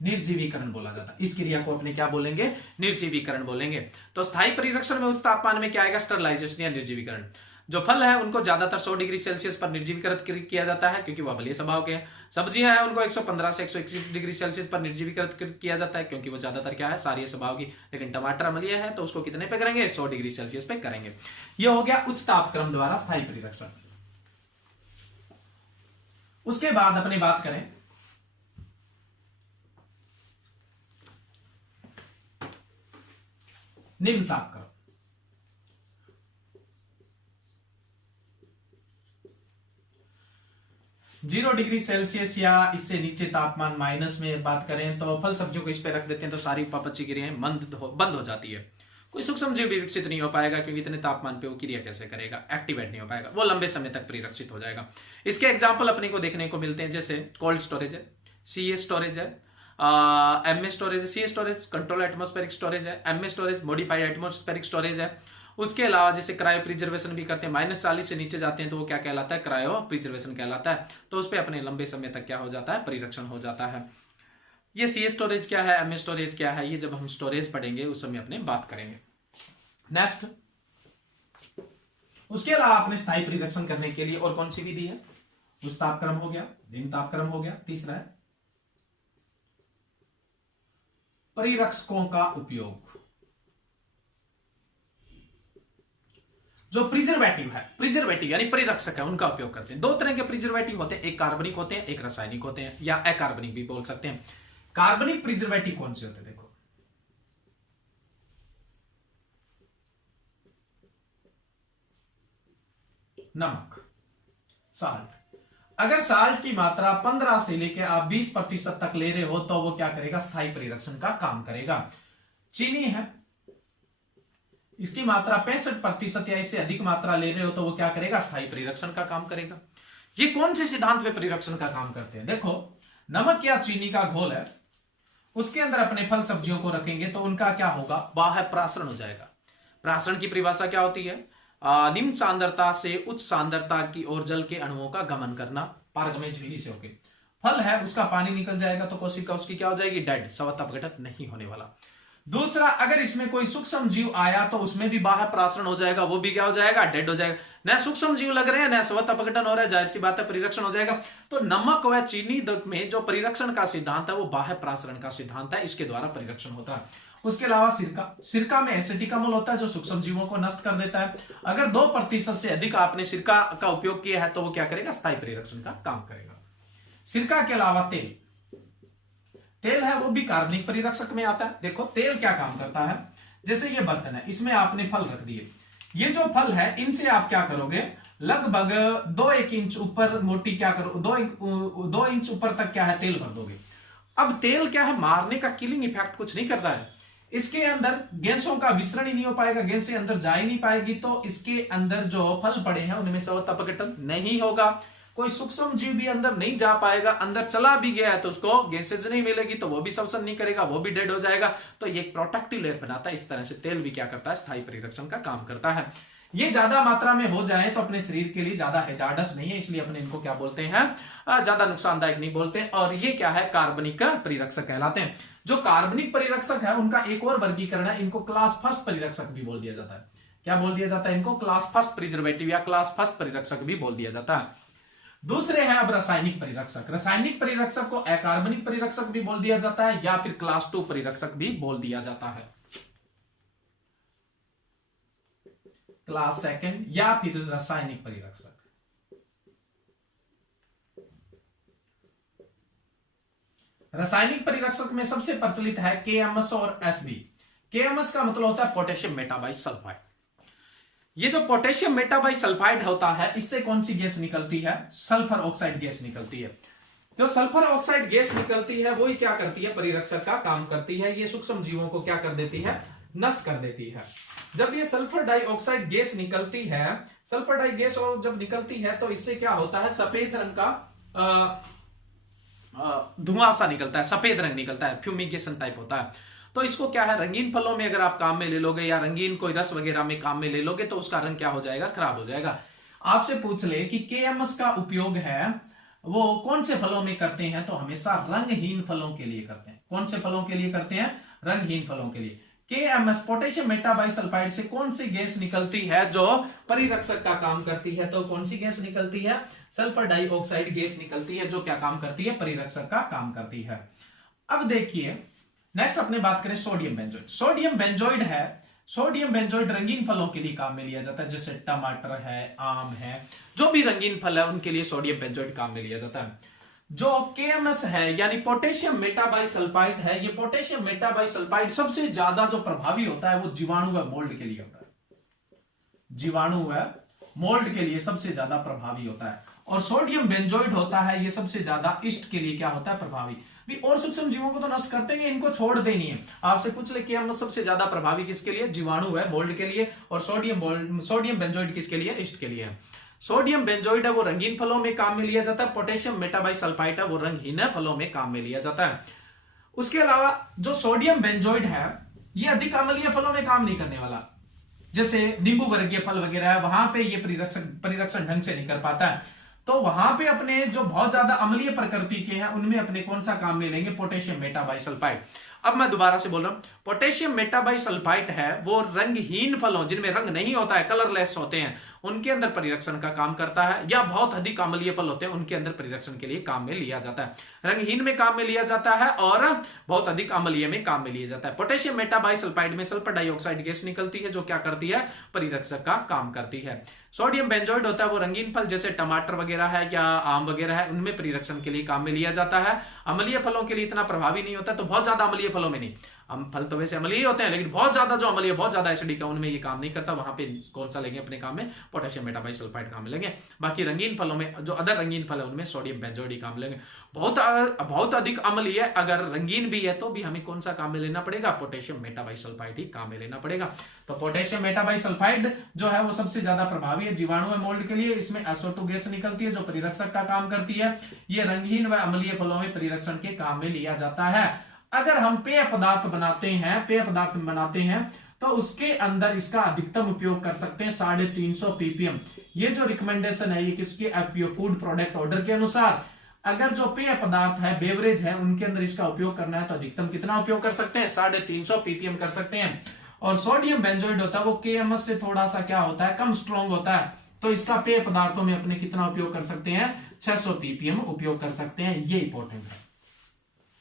निर्जीवीकरण बोला जाता है। इस क्रिया को अपने क्या बोलेंगे? निर्जीवीकरण बोलेंगे। तो स्थायी परिरक्षण में उच्च तापमान में क्या आएगा? स्टरलाइजेशन या निर्जीवीकरण। जो फल है उनको ज्यादातर 100 डिग्री सेल्सियस पर निर्जीवीकृत किया जाता है क्योंकि वह बलीय स्वभाव के हैं। सब्जियां हैं उनको 115 से 121 डिग्री सेल्सियस पर निर्जीवीकृत किया जाता है क्योंकि वो ज्यादातर क्या है? क्षारीय स्वभाव की। लेकिन टमाटर अम्लीय है तो उसको कितने पे करेंगे? 100 डिग्री सेल्सियस पे करेंगे। यह हो गया उच्च तापक्रम द्वारा स्थायी परिरक्षण। उसके बाद अपनी बात करें निम्न तापक्रम। 0 डिग्री सेल्सियस या इससे नीचे तापमान माइनस में बात करें तो फल सब्जियों को इस पे रख देते हैं तो सारी उपापचय क्रियाएं बंद हो जाती है। कोई सूक्ष्म जीव भी विकसित नहीं हो पाएगा क्योंकि इतने तापमान पे वो क्रिया कैसे करेगा? एक्टिवेट नहीं हो पाएगा, वो लंबे समय तक परिरक्षित हो जाएगा। इसके एग्जाम्पल अपने को देखने को मिलते हैं, जैसे कोल्ड स्टोरेज है, सीए स्टोरेज है, एमए स्टोरेज है। CA storage control atmospheric storage है, MA storage modified atmospheric storage है। उसके अलावा जैसे क्रायो प्रिजर्वेशन भी करते हैं, -40 से नीचे जाते हैं तो वो क्या कहलाता है? क्रायो प्रिजर्वेशन कहलाता है। तो उस पर अपने लंबे समय तक क्या हो जाता है? परिरक्षण हो जाता है। ये सीए स्टोरेज क्या है, एमए स्टोरेज क्या है, ये जब हम स्टोरेज पढ़ेंगे उस समय अपने बात करेंगे। नेक्स्ट, उसके अलावा अपने स्थायी परिरक्षण करने के लिए और कौन सी विधि है? उच्च तापक्रम हो गया, निम्न तापक्रम हो गया, तीसरा है परिरक्षकों का उपयोग। जो प्रिजर्वेटिव है, प्रिजर्वेटिव यानी परिरक्षक है, उनका उपयोग करते हैं। दो तरह के प्रिजर्वेटिव होते हैं, एक कार्बनिक होते हैं, एक रासायनिक होते हैं, या अकार्बनिक भी बोल सकते हैं। कार्बनिक प्रिजर्वेटिव कौन से होते हैं? देखो, नमक, साल्ट। अगर साल्ट की मात्रा 15 से लेकर आप 20% तक ले रहे हो तो वो क्या करेगा? स्थायी परिरक्षण का काम करेगा। चीनी है, इसकी मात्रा 65% या इससे अधिक मात्रा ले रहे हो तो वो क्या करेगा? स्थायी परिरक्षण का काम करेगा। ये कौन से सिद्धांत पे परिरक्षण का काम करते हैं? देखो, नमक या चीनी का घोल है, उसके अंदर अपने फल सब्जियों को रखेंगे तो उनका क्या होगा? बाह्य प्रासरण हो जाएगा। प्रासरण की परिभाषा क्या होती है? निम्न सांद्रता से उच्च सांद्रता की ओर जल के अणुओं का गमन करना, पारगमय झिल्ली से होके। फल है, उसका पानी निकल जाएगा तो कोशिका उसकी क्या हो जाएगी? डेड, स्वतः अपघटन नहीं होने वाला। दूसरा, अगर इसमें कोई सूक्ष्म जीव आया तो उसमें भी बाह्य प्रासरण हो जाएगा, वो भी क्या हो जाएगा? डेड हो जाएगा। न सूक्ष्म जीव लग रहे हैं, न स्वतः अपघटन हो रहा है, जाहिर सी बात है परिरक्षण हो जाएगा। तो नमक व चीनी में जो परिरक्षण का सिद्धांत है वो बाह्य प्रासरण का सिद्धांत है, इसके द्वारा परिरक्षण होता है। उसके अलावा सिरका, सिरका में एसिटिक अम्ल होता है जो सूक्ष्म जीवों को नष्ट कर देता है। अगर 2% से अधिक आपने सिरका का उपयोग किया है तो वो क्या करेगा? स्थायी परिरक्षण का काम करेगा। सिरका के अलावा तेल, तेल है वो भी कार्बनिक परिरक्षक में आता है। देखो, तेल क्या काम करता है? जैसे ये बर्तन है, इसमें आपने फल रख दिए, ये जो फल है इनसे आप क्या करोगे? लगभग 2-1 इंच ऊपर मोटी क्या करो, 2 इंच ऊपर तक क्या है? तेल भर दोगे। अब तेल क्या है? मारने का किलिंग इफेक्ट कुछ नहीं करता है, इसके अंदर गैसों का विसरण ही नहीं हो पाएगा, गैसें अंदर जा ही नहीं पाएगी, तो इसके अंदर जो फल पड़े हैं उनमें स्वतः अपघटन नहीं होगा, कोई सूक्ष्म जीव भी अंदर नहीं जा पाएगा। अंदर चला भी गया है तो उसको गैसेज नहीं मिलेगी तो वो भी श्वसन नहीं करेगा, वो भी डेड हो जाएगा। तो ये एक प्रोटेक्टिव लेयर बनाता है। इस तरह से तेल भी क्या करता है? स्थायी परिरक्षण का काम करता है। ये ज्यादा मात्रा में हो जाए तो अपने शरीर के लिए ज्यादा हैजार्डस नहीं है, इसलिए अपने इनको क्या बोलते हैं? ज्यादा नुकसानदायक नहीं बोलते। और ये क्या है? कार्बनिक परिरक्षक कहलाते हैं। जो कार्बनिक परिरक्षक है उनका एक और वर्गीकरण है, इनको क्लास फर्स्ट परिरक्षक भी बोल दिया जाता है। क्या बोल दिया जाता है? इनको क्लास फर्स्ट प्रिजर्वेटिव या क्लास फर्स्ट परिरक्षक भी बोल दिया जाता है। दूसरे हैं अब रासायनिक परिरक्षक। रासायनिक परिरक्षक को अकार्बनिक परिरक्षक भी बोल दिया जाता है या फिर क्लास 2 परिरक्षक भी बोल दिया जाता है, क्लास सेकंड या फिर रासायनिक परिरक्षक। रासायनिक परिरक्षक में सबसे प्रचलित है केएमएस और एसबी। केएमएस का मतलब होता है पोटेशियम मेटाबाइसल्फाइड। ये जो पोटेशियम मेटाबाइसल्फाइड होता है इससे कौन सी गैस निकलती है? सल्फर ऑक्साइड गैस निकलती है। जो सल्फर ऑक्साइड गैस निकलती है वही क्या करती है? परिरक्षक का काम करती है। ये सूक्ष्म जीवों को क्या कर देती है? नष्ट कर देती है। जब ये सल्फर डाइऑक्साइड गैस निकलती है, सल्फर डाई गैस जब निकलती है तो इससे क्या होता है? सफेद रंग का धुआं सा निकलता है, सफेद रंग निकलता है, फ्यूमिगेशन टाइप होता है। तो इसको क्या है, रंगीन फलों में अगर आप काम में ले लोगे या रंगीन कोई रस वगैरह में काम में ले लोगे तो उसका रंग क्या हो जाएगा, खराब हो जाएगा। आपसे पूछ ले कि केएमएस का उपयोग है वो कौन से फलों में करते हैं, तो हमेशा रंगहीन फलों के लिए करते हैं। कौन से फलों के लिए करते हैं, रंगहीन फलों के लिए। केएमएस पोटेशियम मेटाबाइसल्फाइड से कौन सी गैस निकलती है जो परिरक्षक का काम करती है, तो कौन सी गैस निकलती है, सल्फर डाइऑक्साइड गैस निकलती है जो क्या काम करती है, परिरक्षक का काम करती है। अब देखिए नेक्स्ट अपने बात करें सोडियम बेंजोइड। सोडियम बेंजोइड है, सोडियम बेंजोइड रंगीन फलों के लिए काम में लिया जाता है, जैसे टमाटर है, आम है, जो भी रंगीन फल है उनके लिए सोडियम बेंजोइड काम में लिया जाता है। जो केएमएस है यानी पोटेशियम मेटाबाइसल्फाइड है, ये पोटेशियम मेटाबाइसल्फाइड सबसे ज्यादा जो प्रभावी होता है वो जीवाणु व मोल्ड के लिए होता है। जीवाणु व मोल्ड के लिए सबसे ज्यादा प्रभावी होता है। और सोडियम बेंजोइड होता है ये सबसे ज्यादा ईस्ट के लिए क्या होता है, प्रभावी। भी और सूक्ष्म जीवों को तो नष्ट करते हैं, इनको छोड़ देनी है। आपसे पूछ ले केएमएस सबसे ज्यादा प्रभावी किसके लिए, जीवाणु है, मोल्ड के लिए। और सोडियम बेंजोइड किसके लिए, ईस्ट के लिए है। सोडियम बेंजोइड है वो रंगीन फलों में काम में लिया जाता है। पोटेशियम मेटाबाइसल्फाइड है वो रंगहीन फलों में काम में लिया जाता है। उसके अलावा जो सोडियम बेंजोइड है ये अधिक अम्लीय फलों में काम नहीं करने वाला, जैसे नींबू वर्गीय फल वगैरह है, वहां पे ये परिरक्षण ढंग से नहीं कर पाता है। तो वहां पे अपने जो बहुत ज्यादा अम्लीय प्रकृति के हैं उनमें अपने कौन सा काम ले लेंगे, पोटेशियम मेटाबाइसल्फाइड। अब मैं दोबारा से बोल रहा हूं, पोटेशियम मेटाबाइसल्फाइड है वो रंगहीन फलों जिनमें रंग नहीं होता है, कलरलेस होते हैं, उनके अंदर परिरक्षण का काम करता है। या बहुत अधिक अम्लीय फल होते हैं उनके अंदर परिरक्षण के लिए काम में लिया जाता है। रंगहीन में काम में लिया जाता है और बहुत अधिक अम्लीय में काम में लिया जाता है। पोटेशियम मेटाबाइसल्फाइड में सल्फर डाइऑक्साइड गैस निकलती है जो क्या करती है, परिरक्षक का काम करती है। सोडियम बेंजोइड होता है वो रंगीन फल जैसे टमाटर वगैरह है या आम वगैरह है, उनमें परिरक्षण के लिए काम में लिया जाता है। अम्लीय फलों के लिए इतना प्रभावी नहीं होता, तो बहुत ज्यादा अम्लीय फलों में नहीं। फल तो वैसे अम्लीय होते हैं लेकिन बहुत ज्यादा जो अम्लीय, बहुत ज्यादा एसिडिक है उनमें ये काम नहीं करता। वहां पे कौन सा लेंगे अपने काम में, पोटेशियम मेटाबाइसल्फाइड काम में लेंगे। बाकी रंगीन फलों में जो अदर रंगीन फल है उनमें सोडियम बेंजोइड ही काम लेंगे। बहुत अधिक अम्लीय अगर रंगीन भी है तो भी हमें कौन सा काम में लेना पड़ेगा, पोटेशियम मेटाबाइसल्फाइड ही काम में लेना पड़ेगा। तो पोटेशियम मेटाबाइसल्फाइड जो है वो सबसे ज्यादा प्रभावी है जीवाणु व मोल्ड के लिए। इसमें SO2 गैस निकलती है जो परिरक्षक का काम करती है। ये रंगहीन व अम्लीय फलों में परिरक्षण के काम में लिया जाता है। अगर हम पेय पदार्थ बनाते हैं तो उसके अंदर इसका अधिकतम उपयोग कर सकते हैं 350 ppm। ये जो रिकमेंडेशन है ये किसके, एफपीओ फूड प्रोडक्ट ऑर्डर के अनुसार अगर जो पेय पदार्थ है, बेवरेज है, उनके अंदर इसका उपयोग करना है तो अधिकतम कितना उपयोग कर सकते हैं, 350 ppm कर सकते हैं। और सोडियम बेंजोइड होता है वो केएमएस से थोड़ा सा क्या होता है, कम स्ट्रॉन्ग होता है, तो इसका पेय पदार्थों में अपने कितना उपयोग कर सकते हैं, 600 ppm उपयोग कर सकते हैं। ये इंपॉर्टेंट है,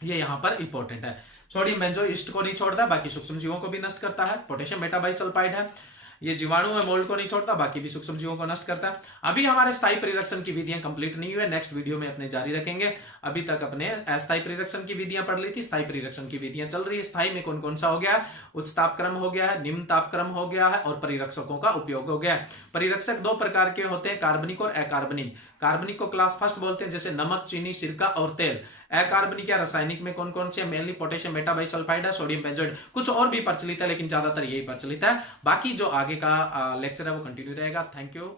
ये यहां पर इंपॉर्टेंट है। सोडियम बेंजोइड ईस्ट को नहीं छोड़ता, बाकी सूक्ष्म जीवों को भी नष्ट करता है। पोटेशियम मेटाबाइसल्फाइड है ये जीवाणु में मोल्ड को नहीं छोड़ता, बाकी भी सूक्ष्म जीवों को नष्ट करता है। अभी हमारे स्थायी परिरक्षण की विधियां कंप्लीट नहीं हुए, नेक्स्ट वीडियो में अपने जारी रखेंगे। अभी तक अपने अस्थायी परिरक्षण की विधियां पढ़ ली थी, स्थायी परिरक्षण की विधियां चल रही है। स्थायी में कौन कौन सा हो गया है, उच्च तापक्रम हो गया है, निम्न तापक्रम हो गया है और परिरक्षकों का उपयोग हो गया है। परिरक्षक दो प्रकार के होते हैं, कार्बनिक और अकार्बनिक। कार्बनिक को क्लास फर्स्ट बोलते हैं, जैसे नमक, चीनी, सिरका और तेल। अकार्बनिक या रासायनिक में कौन कौन से, मेनली पोटेशियम मेटाबाइसल्फाइड है, सोडियम बेंजोइड, कुछ और भी प्रचलित है लेकिन ज्यादातर यही प्रचलित है। बाकी जो आगे का लेक्चर है वो कंटिन्यू रहेगा। Thank you.